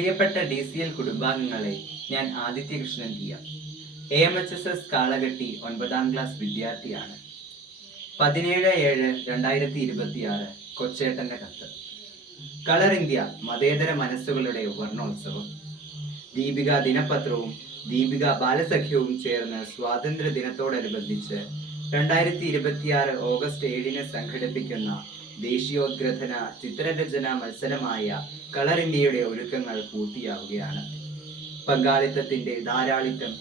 പ്രിയപ്പെട്ട DCL കുടുംബാംഗങ്ങളെ, ഞാൻ ആദിത്യകൃഷ്ണൻ ടി. AMHSS കാളകെട്ടി 9ാം ക്ലാസ് വിദ്യാർത്ഥിയാണ്. 17/7/2026 കൊച്ചേട്ടന്റെ കത്ത്. കളർ ഇന്ത്യ മതേതര മനസ്സുകളുടെ വർണ്ണോത്സവം. ദീപിക ദിനപത്രവും ദീപിക ബാലസഖ്യവും ചേർന്ന് സ്വാതന്ത്ര്യ ദിനത്തോടനുബന്ധിച്ച് 2026 ഓഗസ്റ്റ് 7 സംഘടിപ്പിക്കുന്ന ദേശീയോദ്ഗ്രഥന ചിത്രരചന മത്സരമായ കളർ ഇന്ത്യയുടെ ഒരുക്കങ്ങൾ പൂർത്തിയാവുകയാണ്. പങ്കാളിത്തത്തിന്റെ ധാരാളിത്തം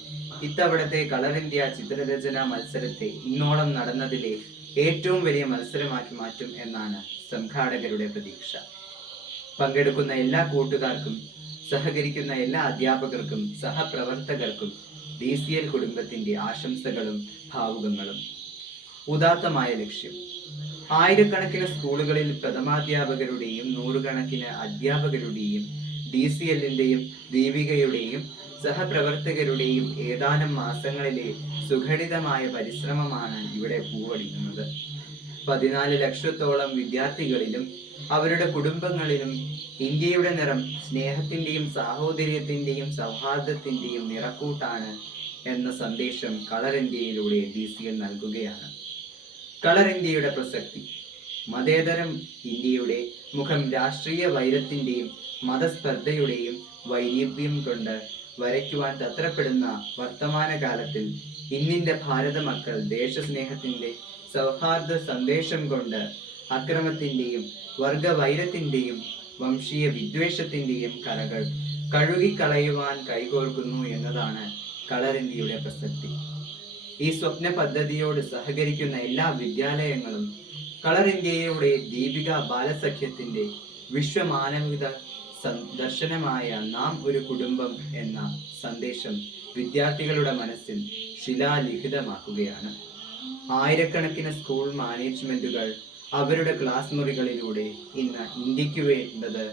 ഇത്തവണത്തെ കളർ ഇന്ത്യ ചിത്രരചന മത്സരത്തെ ഇന്നോളം നടന്നതിലെ ഏറ്റവും വലിയ മത്സരമാക്കി മാറ്റും എന്നാണ് സംഘാടകരുടെ പ്രതീക്ഷ. പങ്കെടുക്കുന്ന എല്ലാ കൂട്ടുകാർക്കും, സഹകരിക്കുന്ന എല്ലാ അധ്യാപകർക്കും, സഹപ്രവർത്തകർക്കും DCL കുടുംബത്തിന്റെ ആശംസകളും ഭാവുകങ്ങളും. ഉദാത്തമായ ലക്ഷ്യം. ആയിരക്കണക്കിന് സ്കൂളുകളിൽ പ്രഥമാധ്യാപകരുടെയും നൂറുകണക്കിന് അധ്യാപകരുടെയും DCLന്റെയും ദീപികയുടെയും സഹപ്രവർത്തകരുടെയും ഏതാനും മാസങ്ങളിലെ സുഘടിതമായ പരിശ്രമമാണ് ഇവിടെ പൂവടിയുന്നത്. 14 ലക്ഷത്തോളം വിദ്യാർത്ഥികളിലും അവരുടെ കുടുംബങ്ങളിലും ഇന്ത്യയുടെ നിറം സ്നേഹത്തിന്റെയും സാഹോദര്യത്തിന്റെയും സൗഹാർദ്ദത്തിന്റെയും നിറക്കൂട്ടാണ് എന്ന സന്ദേശം കളർ ഇന്ത്യയിലൂടെ DCL നൽകുകയാണ്. കളർ ഇന്ത്യയുടെ പ്രസക്തി. മതേതരം ഇന്ത്യയുടെ മുഖം രാഷ്ട്രീയ വൈരത്തിന്റെയും മതസ്പർദ്ധയുടെയും വൈരുദ്ധ്യം കൊണ്ട് വരയ്ക്കുവാൻ തത്രപ്പെടുന്ന വർത്തമാനകാലത്തിൽ ഇന്നിന്റെ ഭാരത മക്കൾ ദേശസ്നേഹത്തിന്റെ സൗഹാർദ്ദ സന്ദേശം കൊണ്ട് അക്രമത്തിന്റെയും വർഗവൈരത്തിന്റെയും വംശീയ വിദ്വേഷത്തിന്റെയും കറകൾ കഴുകിക്കളയുവാൻ കൈകോർക്കുന്നു എന്നതാണ് കളർ ഇന്ത്യയുടെ പ്രസക്തി. ഈ സ്വപ്ന പദ്ധതിയോട് സഹകരിക്കുന്ന എല്ലാ വിദ്യാലയങ്ങളും കളർ ഇന്ത്യയുടെ ദീപിക ബാലസഖ്യത്തിന്റെ വിശ്വമാനവിക ദർശനമായ നാം ഒരു കുടുംബം എന്ന സന്ദേശം വിദ്യാർത്ഥികളുടെ മനസ്സിൽ ശിലാലിഖിതമാക്കുകയാണ്. ആയിരക്കണക്കിന് സ്കൂൾ മാനേജ്മെന്റുകൾ അവരുടെ ക്ലാസ് മുറികളിലൂടെ ഇന്ന് ഇന്ത്യക്ക് വേണ്ടത്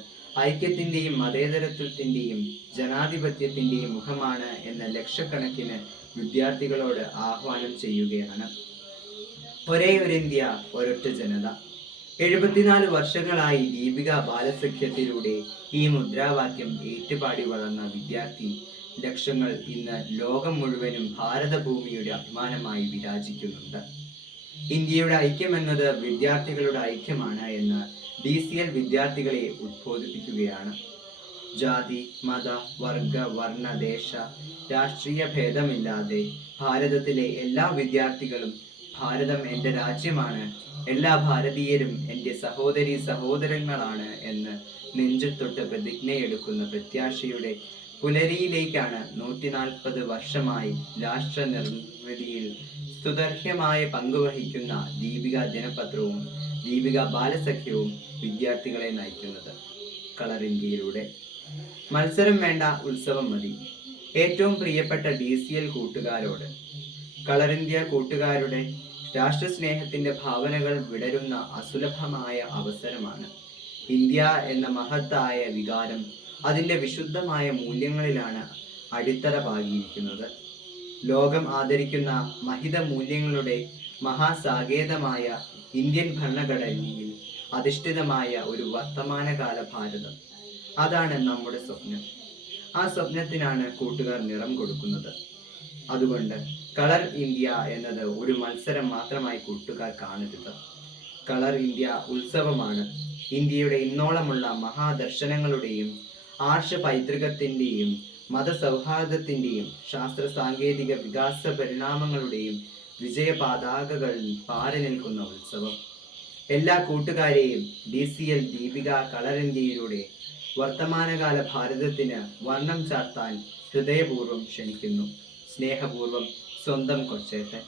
ഐക്യത്തിന്റെയും മതേതരത്വത്തിന്റെയും ജനാധിപത്യത്തിന്റെയും മുഖമാണ് എന്ന ലക്ഷക്കണക്കിന് വിദ്യാർത്ഥികളോട് ആഹ്വാനം ചെയ്യുകയാണ്. ഒരേ ഒരു ഇന്ത്യ, ഒരൊറ്റ ജനത. 74 വർഷങ്ങളായി ദീപിക ബാലസഖ്യത്തിലൂടെ ഈ മുദ്രാവാക്യം ഏറ്റുപാടി വളർന്ന വിദ്യാർത്ഥി ലക്ഷങ്ങൾ ഇന്ന് ലോകം മുഴുവനും ഭാരതഭൂമിയുടെ അഭിമാനമായി വിരാജിക്കുന്നുണ്ട്. ഇന്ത്യയുടെ ഐക്യം എന്നത് വിദ്യാർത്ഥികളുടെ ഐക്യമാണ് എന്ന് DCL വിദ്യാർത്ഥികളെ ഉദ്ബോധിപ്പിക്കുകയാണ്. ജാതി, മത, വർഗ, വർണ്ണ, ദേശ, രാഷ്ട്രീയ ഭേദമില്ലാതെ ഭാരതത്തിലെ എല്ലാ വിദ്യാർത്ഥികളും ഭാരതം എൻ്റെ രാജ്യമാണ്, എല്ലാ ഭാരതീയരും എൻ്റെ സഹോദരീ സഹോദരങ്ങളാണ് എന്ന് നെഞ്ചത്തൊട്ട് പ്രതിജ്ഞയെടുക്കുന്ന പ്രത്യാശയുടെ പുലരിയിലേക്കാണ് 140 വർഷമായി രാഷ്ട്ര നിർമ്മിതിയിൽ സ്തുത്യർഹമായ പങ്കുവഹിക്കുന്ന ദീപിക ദിനപത്രവും ദീപിക ബാലസഖ്യവും വിദ്യാർത്ഥികളെ നയിക്കുന്നത്. കളർ ഇന്ത്യയിലൂടെ. മത്സരം വേണ്ട, ഉത്സവം മതി. ഏറ്റവും പ്രിയപ്പെട്ട DCL കൂട്ടുകാരോട്. കളർ ഇന്ത്യ കൂട്ടുകാരുടെ രാഷ്ട്രസ്നേഹത്തിന്റെ ഭാവനകൾ വിടരുന്ന അസുലഭമായ അവസരമാണ്. ഇന്ത്യ എന്ന മഹത്തായ വികാരം അതിൻ്റെ വിശുദ്ധമായ മൂല്യങ്ങളിലാണ് അടിത്തറ പാകിയിരിക്കുന്നത്. ലോകം ആദരിക്കുന്ന മഹിത മൂല്യങ്ങളുടെ മഹാസാകേതമായ ഇന്ത്യൻ ഭരണഘടനയിൽ അധിഷ്ഠിതമായ ഒരു വർത്തമാനകാല ഭാരതം. അതാണ് നമ്മുടെ സ്വപ്നം. ആ സ്വപ്നത്തിനാണ് കൂട്ടുകാർ നിറം കൊടുക്കുന്നത്. അതുകൊണ്ട് കളർ ഇന്ത്യ എന്നത് ഒരു മത്സരം മാത്രമായി കൂട്ടുകാർ കാണരുത്. കളർ ഇന്ത്യ ഉത്സവമാണ്. ഇന്ത്യയുടെ ഇന്നോളമുള്ള മഹാദർശനങ്ങളുടെയും ആർഷ പൈതൃകത്തിൻ്റെയും മതസൗഹാർദ്ദത്തിൻ്റെയും ശാസ്ത്ര സാങ്കേതിക വികാസ പരിണാമങ്ങളുടെയും വിജയ പതാകകൾ പാറി നിൽക്കുന്ന ഉത്സവം. എല്ലാ കൂട്ടുകാരെയും DCL ദീപിക കളർ ഇന്ത്യയിലൂടെ വർത്തമാനകാല ഭാരതത്തിന് വർണ്ണം ചാർത്താൻ ഹൃദയപൂർവ്വം ക്ഷണിക്കുന്നു. സ്നേഹപൂർവ്വം, സ്വന്തം കൊച്ചേട്ടൻ.